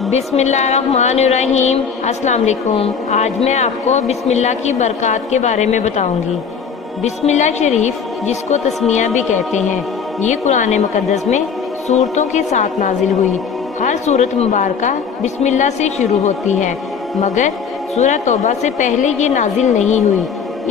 بسم اللہ الرحمن الرحیم۔ السلام علیکم۔ آج میں آپ کو بسم اللہ کی برکات کے بارے میں بتاؤں گی۔ بسم اللہ شریف، جس کو تسمیہ بھی کہتے ہیں، یہ قرآن مقدس میں سورتوں کے ساتھ نازل ہوئی۔ ہر سورت مبارکہ بسم اللہ سے شروع ہوتی ہے، مگر سورہ توبہ سے پہلے یہ نازل نہیں ہوئی،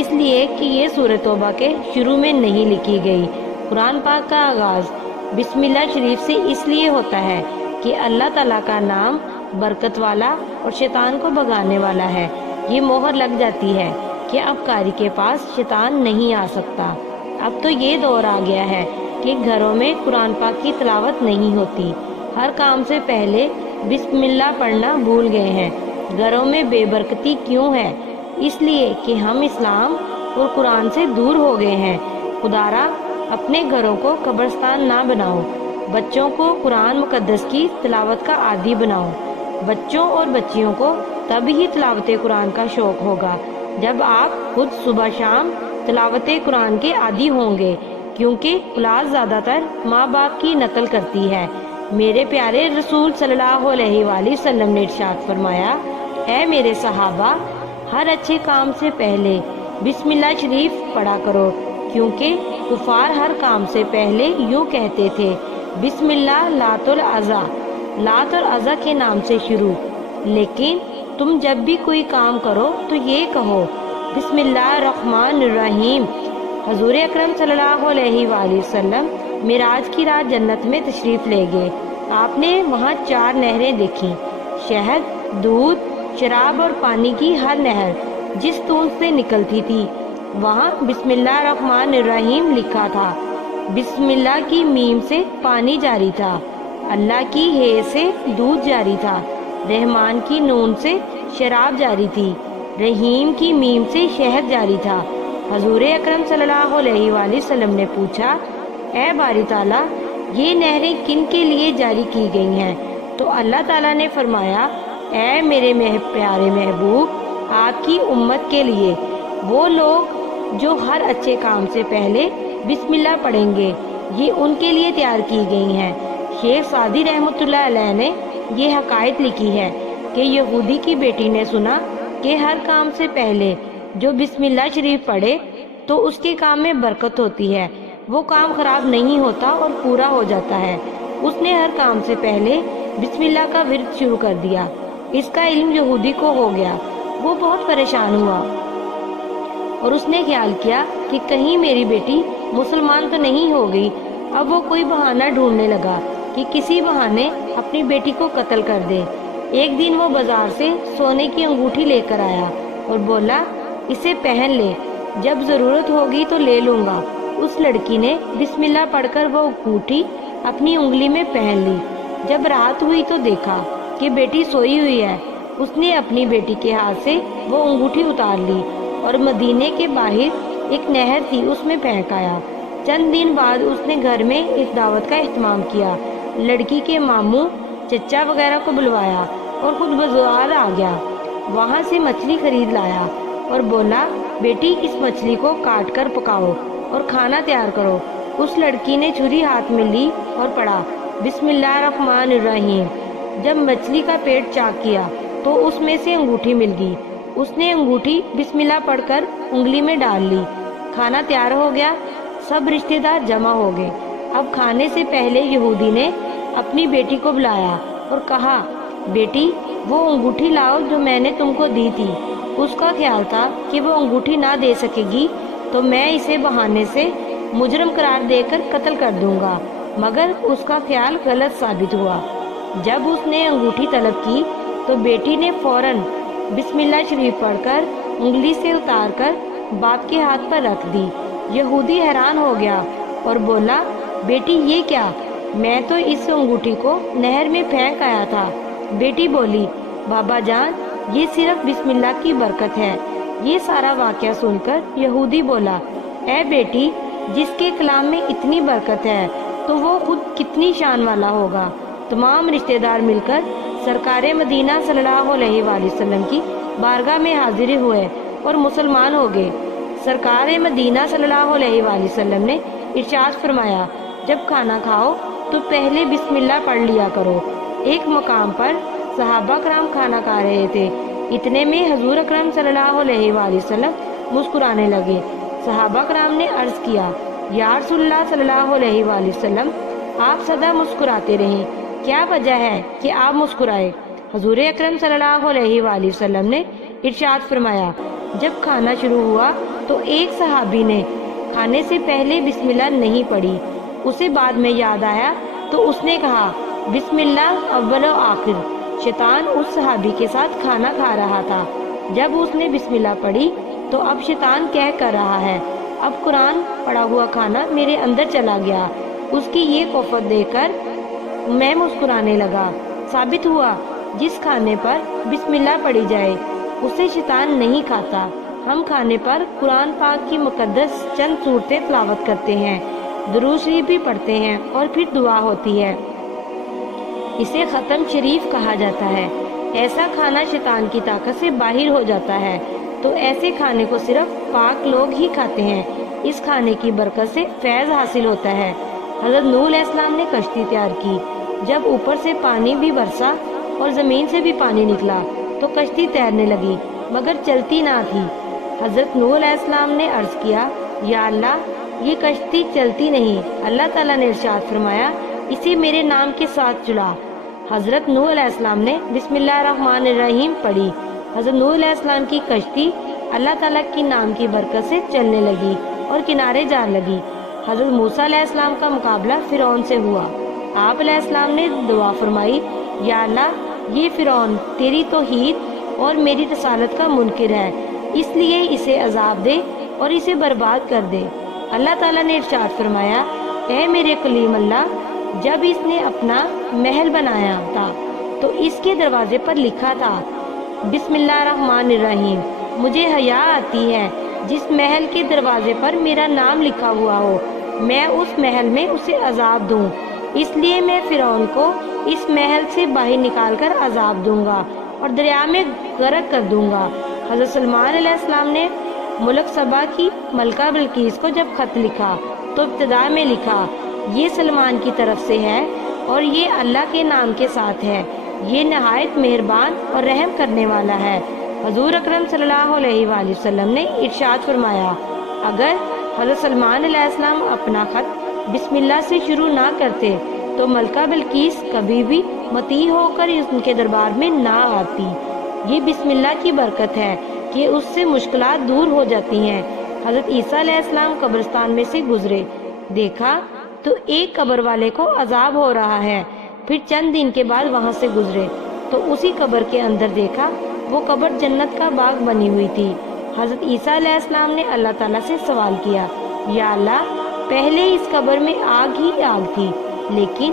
اس لیے کہ یہ سورہ توبہ کے شروع میں نہیں لکھی گئی۔ قرآن پاک کا آغاز بسم اللہ شریف سے اس لیے ہوتا ہے کہ اللہ تعالیٰ کا نام برکت والا اور شیطان کو بھگانے والا ہے۔ یہ مہر لگ جاتی ہے کہ اب قاری کے پاس شیطان نہیں آ سکتا۔ اب تو یہ دور آ گیا ہے کہ گھروں میں قرآن پاک کی تلاوت نہیں ہوتی، ہر کام سے پہلے بسم اللہ پڑھنا بھول گئے ہیں۔ گھروں میں بے برکتی کیوں ہے؟ اس لیے کہ ہم اسلام اور قرآن سے دور ہو گئے ہیں۔ خدارا، اپنے گھروں کو قبرستان نہ بناؤ، بچوں کو قرآن مقدس کی تلاوت کا عادی بناؤ۔ بچوں اور بچیوں کو تب ہی تلاوت قرآن کا شوق ہوگا جب آپ خود صبح شام تلاوت قرآن کے عادی ہوں گے، کیونکہ اولاد زیادہ تر ماں باپ کی نقل کرتی ہے۔ میرے پیارے رسول صلی اللہ علیہ وآلہ وسلم نے ارشاد فرمایا، اے میرے صحابہ، ہر اچھے کام سے پہلے بسم اللہ شریف پڑھا کرو، کیونکہ کفار ہر کام سے پہلے یوں کہتے تھے، بسم اللہ لات العزا، لات اور عزا کے نام سے شروع۔ لیکن تم جب بھی کوئی کام کرو تو یہ کہو، بسم اللہ الرحمن الرحیم۔ حضور اکرم صلی اللہ علیہ وآلہ وسلم معراج کی رات جنت میں تشریف لے گئے۔ آپ نے وہاں 4 نہریں دیکھیں، شہد، دودھ، شراب اور پانی کی ہر نہر جس تون سے نکلتی تھی، وہاں بسم اللہ الرحمن الرحیم لکھا تھا۔ بسم اللہ کی میم سے پانی جاری تھا، اللہ کی ہے سے دودھ جاری تھا، رحمان کی نون سے شراب جاری تھی، رحیم کی میم سے شہد جاری تھا۔ حضور اکرم صلی اللہ علیہ وآلہ وسلم نے پوچھا، اے باری تعالیٰ، یہ نہریں کن کے لیے جاری کی گئی ہیں؟ تو اللہ تعالیٰ نے فرمایا، اے میرے پیارے محبوب، آپ کی امت کے لیے، وہ لوگ جو ہر اچھے کام سے پہلے بسم اللہ پڑھیں گے، یہ ان کے لیے تیار کی گئی ہیں۔ شیخ سعدی رحمۃ اللہ علیہ نے یہ حکایت لکھی ہے کہ یہودی کی بیٹی نے سنا کہ ہر کام سے پہلے جو بسم اللہ شریف پڑھے تو اس کے کام میں برکت ہوتی ہے، وہ کام خراب نہیں ہوتا اور پورا ہو جاتا ہے۔ اس نے ہر کام سے پہلے بسم اللہ کا ورد شروع کر دیا۔ اس کا علم یہودی کو ہو گیا، وہ بہت پریشان ہوا اور اس نے خیال کیا کہ کہیں میری بیٹی مسلمان تو نہیں ہو گئی۔ اب وہ کوئی بہانہ ڈھونڈنے لگا کہ کسی بہانے اپنی بیٹی کو قتل کر دے۔ ایک دن وہ بازار سے سونے کی انگوٹھی لے کر آیا اور بولا، اسے پہن لے، جب ضرورت ہوگی تو لے لوں گا۔ اس لڑکی نے بسم اللہ پڑھ کر وہ انگوٹھی اپنی انگلی میں پہن لی۔ جب رات ہوئی تو دیکھا کہ بیٹی سوئی ہوئی ہے۔ اس نے اپنی بیٹی کے ہاتھ سے وہ انگوٹھی اتار لی اور مدینے کے باہر ایک نہر تھی، اس میں پھینک آیا۔ چند دن بعد اس نے گھر میں ایک دعوت کا اہتمام کیا۔ لڑکی کے ماموں، چچا وغیرہ کو بلوایا اور خود بازار آ گیا۔ وہاں سے مچھلی خرید لایا اور بولا، بیٹی اس مچھلی کو کاٹ کر پکاؤ اور کھانا تیار کرو۔ اس لڑکی نے چھری ہاتھ میں لی اور پڑھا، بسم اللہ الرحمن الرحیم۔ جب مچھلی کا پیٹ چاک کیا تو اس میں سے انگوٹھی مل گئی۔ اس نے انگوٹھی بسم اللہ پڑھ کر انگلی میں ڈال لی۔ کھانا تیار ہو گیا، سب رشتہ دار جمع ہو گئے۔ اب کھانے سے پہلے یہودی نے اپنی بیٹی کو بلایا اور کہا، بیٹی وہ انگوٹھی لاؤ جو میں نے تم کو دی تھی۔ اس کا خیال تھا کہ وہ انگوٹھی نہ دے سکے گی تو میں اسے بہانے سے مجرم قرار دے کر قتل کر دوں گا، مگر اس کا خیال غلط ثابت ہوا۔ جب اس نے انگوٹھی طلب کی تو بیٹی نے فوراً بسم اللہ شریف پڑھ کر انگلی سے اتار کر باپ کے ہاتھ پر رکھ دی۔ یہودی حیران ہو گیا اور بولا، بیٹی یہ کیا؟ میں تو اس انگوٹھی کو نہر میں پھینک آیا تھا۔ بیٹی بولی، بابا جان، یہ صرف بسم اللہ کی برکت ہے۔ یہ سارا واقعہ سن کر یہودی بولا، اے بیٹی، جس کے کلام میں اتنی برکت ہے تو وہ خود کتنی شان والا ہوگا۔ تمام رشتہ دار مل کر سرکار مدینہ صلی اللہ علیہ وآلہ وسلم کی بارگاہ میں حاضر ہوئے اور مسلمان ہو گئے۔ سرکار مدینہ صلی اللہ علیہ وآلہ وسلم نے ارشاد فرمایا، جب کھانا کھاؤ تو پہلے بسم اللہ پڑھ لیا کرو۔ ایک مقام پر صحابہ کرام کھانا کھا رہے تھے۔ اتنے میں حضور اکرم صلی اللہ علیہ وآلہ وسلم مسکرانے لگے۔ صحابہ کرام نے عرض کیا، یا رسول اللہ صلی اللہ علیہ وآلہ وسلم، آپ سدا مسکراتے رہیں، کیا وجہ ہے کہ آپ مسکرائے؟ حضور اکرم صلی اللہ علیہ وآلہ وسلم نے ارشاد فرمایا، جب کھانا شروع ہوا تو ایک صحابی نے کھانے سے پہلے بسم اللہ نہیں پڑھی، اسے بعد میں یاد آیا تو اس نے کہا بسم اللہ اول و آخر۔ شیطان اس صحابی کے ساتھ کھانا کھا رہا تھا۔ جب اس نے بسم اللہ پڑھی تو اب شیطان کہہ کر رہا ہے، اب قرآن پڑھا ہوا کھانا میرے اندر چلا گیا۔ اس کی یہ کوفت دیکھ کر میں مسکرانے لگا۔ ثابت ہوا جس کھانے پر بسم اللہ پڑھی جائے اسے شیطان نہیں کھاتا۔ ہم کھانے پر قرآن پاک کی مقدس چند صورتیں تلاوت کرتے ہیں، درود شریف بھی پڑھتے ہیں اور پھر دعا ہوتی ہے۔ اسے ختم شریف کہا جاتا ہے۔ ایسا کھانا شیطان کی طاقت سے باہر ہو جاتا ہے، تو ایسے کھانے کو صرف پاک لوگ ہی کھاتے ہیں۔ اس کھانے کی برکت سے فیض حاصل ہوتا ہے۔ حضرت نوح علیہ السلام نے کشتی تیار کی، جب اوپر سے پانی بھی برسا اور زمین سے بھی پانی نکلا تو کشتی تیرنے لگی مگر چلتی نہ تھی۔ حضرت نوح علیہ السلام نے عرض کیا، یا اللہ یہ کشتی چلتی نہیں۔ اللہ تعالیٰ نے ارشاد فرمایا، اسے میرے نام کے ساتھ چلا۔ حضرت نوح علیہ السلام نے بسم اللہ الرحمن الرحیم پڑھی۔ حضرت نوح علیہ السلام کی کشتی اللہ تعالیٰ کی نام کی برکت سے چلنے لگی اور کنارے جا لگی۔ حضرت موسیٰ علیہ السلام کا مقابلہ فرعون سے ہوا۔ آپ علیہ السلام نے دعا فرمائی، یا اللہ یہ فرعون تیری توحید اور میری رسالت کا منکر ہے، اس لیے اسے عذاب دے اور اسے برباد کر دے۔ اللہ تعالیٰ نے ارشاد فرمایا، اے میرے کلیم اللہ، جب اس نے اپنا محل بنایا تھا تو اس کے دروازے پر لکھا تھا بسم اللہ الرحمن الرحیم۔ مجھے حیا آتی ہے جس محل کے دروازے پر میرا نام لکھا ہوا ہو میں اس محل میں اسے عذاب دوں، اس لیے میں فرعون کو اس محل سے باہر نکال کر عذاب دوں گا اور دریا میں غرق کر دوں گا۔ حضرت سلمان علیہ السلام نے ملک سبا کی ملکہ بلقیس کو جب خط لکھا تو ابتدا میں لکھا، یہ سلمان کی طرف سے ہے اور یہ اللہ کے نام کے ساتھ ہے، یہ نہایت مہربان اور رحم کرنے والا ہے۔ حضور اکرم صلی اللہ علیہ وآلہ وسلم نے ارشاد فرمایا، اگر حضرت سلمان علیہ السلام اپنا خط بسم اللہ سے شروع نہ کرتے تو ملکہ بلقیس کبھی بھی مطیع ہو کر ان کے دربار میں نہ آتی۔ یہ بسم اللہ کی برکت ہے کہ اس سے مشکلات دور ہو جاتی ہیں۔ حضرت عیسیٰ علیہ السلام قبرستان میں سے گزرے، دیکھا تو ایک قبر والے کو عذاب ہو رہا ہے۔ پھر چند دن کے بعد وہاں سے گزرے تو اسی قبر کے اندر دیکھا وہ قبر جنت کا باغ بنی ہوئی تھی۔ حضرت عیسیٰ علیہ السلام نے اللہ تعالیٰ سے سوال کیا، یا اللہ پہلے اس قبر میں آگ ہی آگ تھی لیکن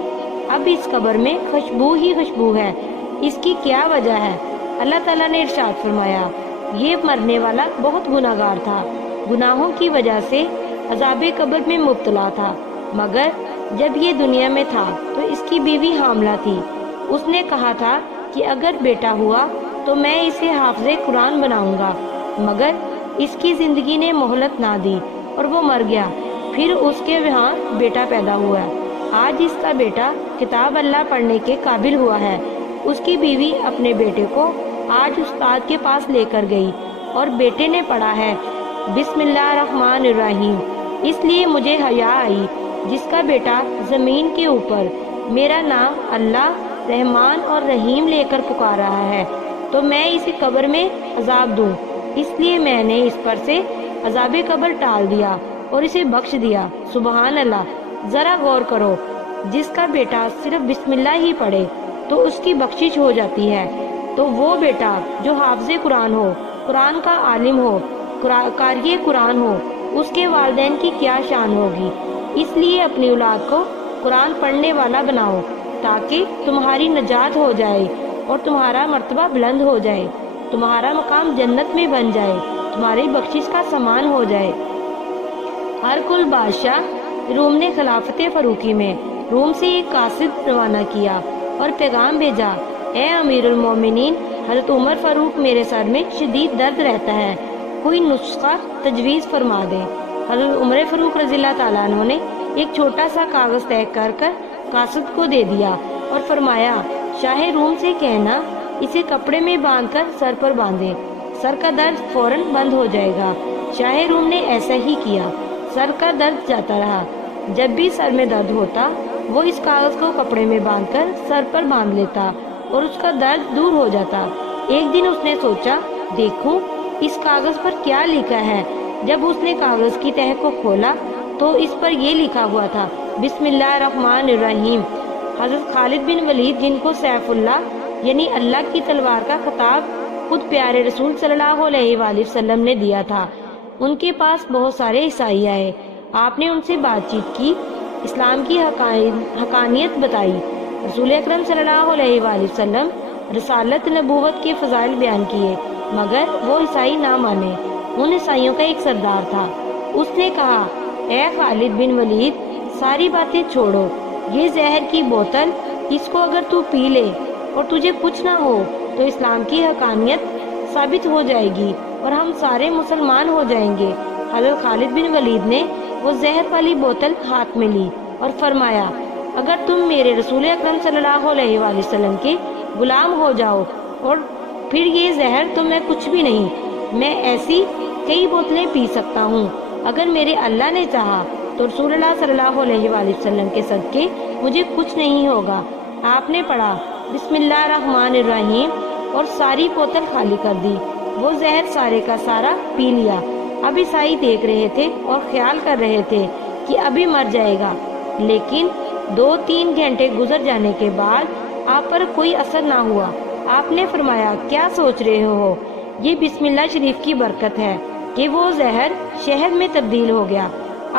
اب اس قبر میں خوشبو ہی خوشبو ہے، اس کی کیا وجہ ہے؟ اللہ تعالیٰ نے ارشاد فرمایا، یہ مرنے والا بہت گناہگار تھا، گناہوں کی وجہ سے عذاب قبر میں مبتلا تھا، مگر جب یہ دنیا میں تھا تو اس کی بیوی حاملہ تھی۔ اس نے کہا تھا کہ اگر بیٹا ہوا تو میں اسے حافظ قرآن بناؤں گا، مگر اس کی زندگی نے مہلت نہ دی اور وہ مر گیا۔ پھر اس کے وہاں بیٹا پیدا ہوا، آج اس کا بیٹا کتاب اللہ پڑھنے کے قابل ہوا ہے۔ اس کی بیوی اپنے بیٹے کو آج استاد کے پاس لے کر گئی اور بیٹے نے پڑھا ہے بسم اللہ الرحمن الرحیم، اس لیے مجھے حیا آئی جس کا بیٹا زمین کے اوپر میرا نام اللہ رحمان اور رحیم لے کر پکار رہا ہے تو میں اسے قبر میں عذاب دوں، اس لیے میں نے اس پر سے عذاب قبر ٹال دیا اور اسے بخش دیا۔ سبحان اللہ، ذرا غور کرو، جس کا بیٹا صرف بسم اللہ ہی پڑھے تو اس کی بخشش ہو جاتی ہے، تو وہ بیٹا جو حافظ قرآن ہو، قرآن کا عالم ہو، قاری قرآن ہو، اس کے والدین کی کیا شان ہوگی۔ اس لیے اپنی اولاد کو قرآن پڑھنے والا بناؤ تاکہ تمہاری نجات ہو جائے اور تمہارا مرتبہ بلند ہو جائے، تمہارا مقام جنت میں بن جائے، تمہاری بخشش کا سامان ہو جائے۔ ہرکل بادشاہ روم نے خلافت فاروقی میں روم سے ایک قاصد روانہ کیا اور پیغام بھیجا، اے امیر المومنین، حضرت عمر فاروق میرے سر میں شدید درد رہتا ہے، کوئی نسخہ تجویز فرما دے۔ حضرت عمر فاروق رضی اللہ تعالیٰ عنہ نے ایک چھوٹا سا کاغذ طے کر قاصد کو دے دیا اور فرمایا، شاہ روم سے کہنا اسے کپڑے میں باندھ کر سر پر باندھے، سر کا درد فوراً بند ہو جائے گا۔ شاہ روم نے ایسا ہی کیا، سر کا درد جاتا رہا۔ جب بھی سر میں درد ہوتا وہ اس کاغذ کو کپڑے میں باندھ کر سر پر باندھ لیتا اور اس کا درد دور ہو جاتا۔ ایک دن اس نے سوچا، دیکھوں اس کاغذ پر کیا لکھا ہے۔ جب اس نے کاغذ کی تہہ کو کھولا تو اس پر یہ لکھا ہوا تھا، بسم اللہ الرحمن الرحیم۔ حضرت خالد بن ولید، جن کو سیف اللہ یعنی اللہ کی تلوار کا خطاب خود پیارے رسول صلی اللہ علیہ وآلہ وسلم نے دیا تھا، ان کے پاس بہت سارے عیسائی آئے۔ آپ نے ان سے بات چیت کی، اسلام کی حقانیت بتائی۔ رسول اکرم صلی اللہ علیہ وآلہ وسلم رسالت نبوت کے فضائل بیان کیے، مگر وہ عیسائی نہ مانے۔ ان عیسائیوں کا ایک سردار تھا، اس نے کہا، اے خالد بن ولید، ساری باتیں چھوڑو، یہ زہر کی بوتل، اس کو اگر تو پی لے اور تجھے کچھ نہ ہو تو اسلام کی حقانیت ثابت ہو جائے گی اور ہم سارے مسلمان ہو جائیں گے۔ حضرت خالد بن ولید نے وہ زہر والی بوتل ہاتھ میں لی اور فرمایا، اگر تم میرے رسول اکرم صلی اللہ علیہ وآلہ وسلم کے غلام ہو جاؤ اور پھر یہ زہر تو میں کچھ بھی نہیں، میں ایسی کئی بوتلیں پی سکتا ہوں۔ اگر میرے اللہ نے چاہا تو رسول اللہ صلی اللہ علیہ وآلہ وسلم کے صدقے مجھے کچھ نہیں ہوگا۔ آپ نے پڑھا بسم اللہ الرحمن الرحیم اور ساری بوتل خالی کر دی، وہ زہر سارے کا سارا پی لیا۔ اب عیسائی دیکھ رہے تھے اور خیال کر رہے تھے کہ ابھی مر جائے گا، لیکن 2-3 گھنٹے گزر جانے کے بعد آپ پر کوئی اثر نہ ہوا۔ آپ نے فرمایا، کیا سوچ رہے ہو؟ یہ بسم اللہ شریف کی برکت ہے کہ وہ زہر شہد میں تبدیل ہو گیا۔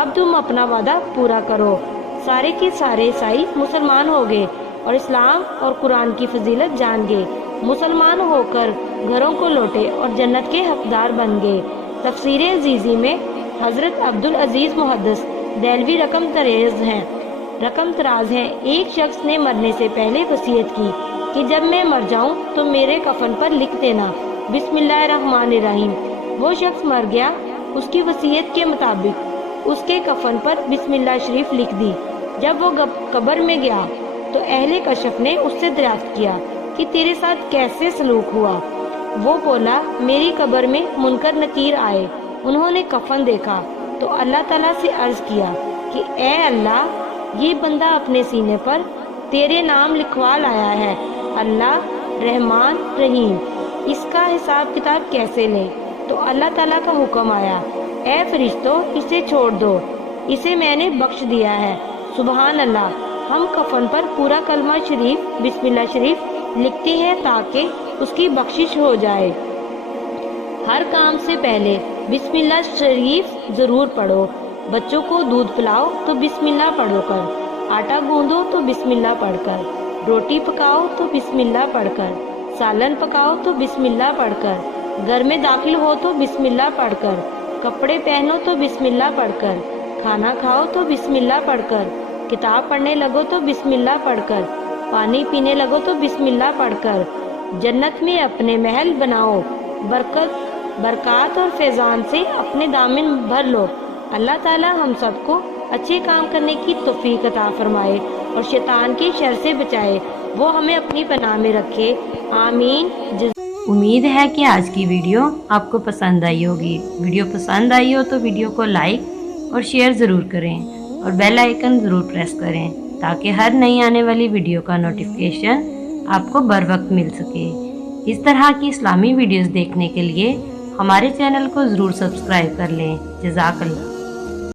اب تم اپنا وعدہ پورا کرو۔ سارے کے سارے عیسائی مسلمان ہو گئے اور اسلام اور قرآن کی فضیلت جان گئے، مسلمان ہو کر گھروں کو لوٹے اور جنت کے حقدار بن گئے۔ تفسیر عزیزی میں حضرت عبدالعزیز محدث دہلوی رقم تراز ہیں، ایک شخص نے مرنے سے پہلے وصیت کی کہ جب میں مر جاؤں تو میرے کفن پر لکھ دینا بسم اللہ الرحمن الرحیم۔ وہ شخص مر گیا، اس کی وصیت کے مطابق اس کے کفن پر بسم اللہ شریف لکھ دی۔ جب وہ قبر میں گیا تو اہل کشف نے اس سے دریافت کیا کہ تیرے ساتھ کیسے سلوک ہوا؟ وہ بولا، میری قبر میں منکر نکیر آئے، انہوں نے کفن دیکھا تو اللہ تعالیٰ سے عرض کیا کہ اے اللہ، یہ بندہ اپنے سینے پر تیرے نام لکھوا لایا ہے، اللہ رحمان رحیم، اس کا حساب کتاب کیسے لیں؟ تو اللہ تعالیٰ کا حکم آیا، اے فرشتوں، اسے چھوڑ دو، اسے میں نے بخش دیا ہے۔ سبحان اللہ۔ ہم کفن پر پورا کلمہ شریف بسم اللہ شریف لکھتے ہیں تاکہ اس کی بخشش ہو جائے۔ ہر کام سے پہلے بسم اللہ شریف ضرور پڑھو۔ بچوں کو دودھ پلاؤ تو بسم اللہ پڑھو کر، آٹا گوندو تو بسم اللہ پڑھ کر، روٹی پکاؤ تو بسم اللہ پڑھ کر، سالن پکاؤ تو بسم اللہ پڑھ کر، گھر میں داخل ہو تو بسم اللہ پڑھ کر، کپڑے پہنو تو بسم اللہ پڑھ کر، کھانا کھاؤ تو بسم اللہ پڑھ کر، کتاب پڑھنے لگو تو بسم اللہ پڑھ کر، پانی پینے لگو تو بسم اللہ پڑھ کر، جنت میں اپنے محل بناؤ، برکات اور فیضان سے اپنے دامن بھر لو۔ اللہ تعالی ہم سب کو اچھے کام کرنے کی توفیق عطا فرمائے اور شیطان کی شر سے بچائے، وہ ہمیں اپنی پناہ میں رکھے، آمین۔ امید ہے کہ آج کی ویڈیو آپ کو پسند آئی ہوگی۔ ویڈیو پسند آئی ہو تو ویڈیو کو لائک اور شیئر ضرور کریں اور بیل آئیکن ضرور پریس کریں تاکہ ہر نئی آنے والی ویڈیو کا نوٹیفیکیشن آپ کو بر وقت مل سکے۔ اس طرح کی اسلامی ویڈیوز دیکھنے کے لیے ہمارے چینل کو ضرور سبسکرائب کر لیں۔ جزاک اللہ۔